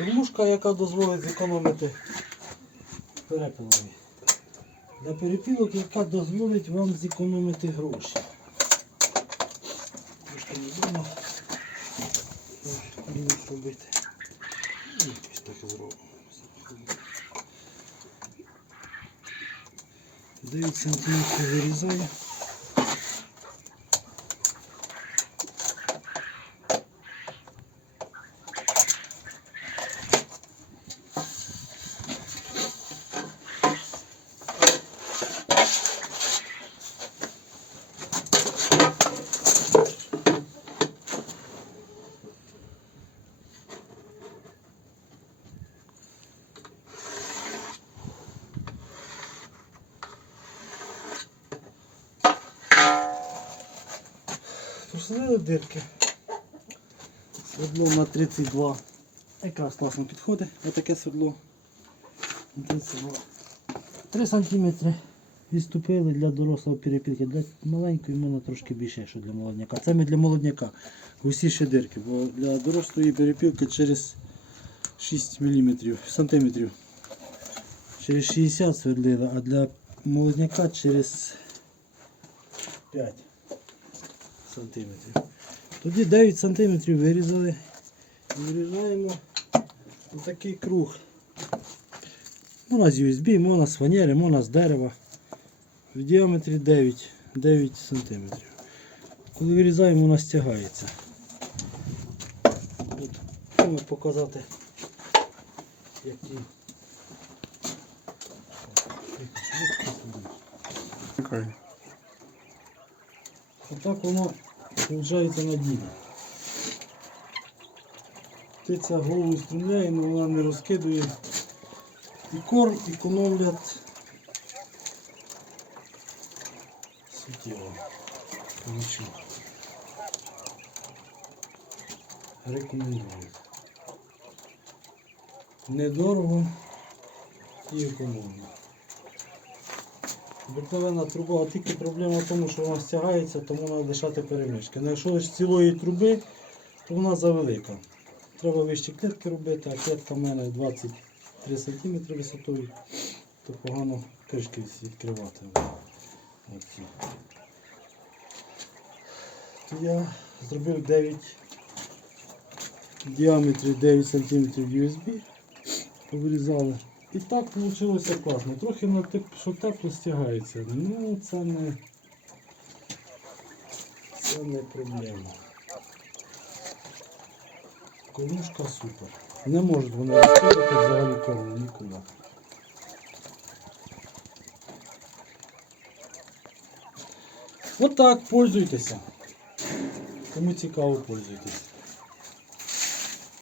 Кормушка, яка дозволить зекономити перепілові. Для перепілок, яка дозволить вам зекономити гроші. Трошки не дома. Мінус робити. Якось так зробимо. 9 см вирізаю. Просадили дирки. Свердло на 32. Якраз класно підходить. Отаке свердло. 32. 3 см відступили для дорослого перепілки. Для маленької в мене трошки більше, що для молодняка. Це ми для молодняка. Усі ще дирки, бо для дорослої перепілки через 6 мм, сантиметрів. Через 60 свердлили, а для молодняка через 5 сантиметрів. Тоді 9 сантиметрів вирізали. Вирізаємо такий круг. Можна з USB, можна з фанери, можна з дерева. В діаметрі 9, 9 сантиметрів. Коли вирізаємо, вона стягається. От, Хочемо показати, які. Окей. Отак воно виходить на ділі. Птиця голову стрімляє, але вона не розкидує. І корм економлять суттєво. Коротше, Рекомендую. Недорого і економно. Обикновена труба, а тільки проблема в тому, що вона стягається, тому треба лишати перемички. Ну, якщо з цілої труби, то вона завелика. Треба вищі клітки робити, а клітка в мене 23 см висотою, то погано кришки відкривати. Оці. То я зробив 9 в діаметрі 9 см USB, повирізали. І так вийшло класно. Трохи на тип, що тепло стягається. Ну це не, це не проблема. Колушка супер. Не можуть вони розкидати взагалі корму нікуди. Отак, пользуйтеся. Кому цікаво, пользуйтесь.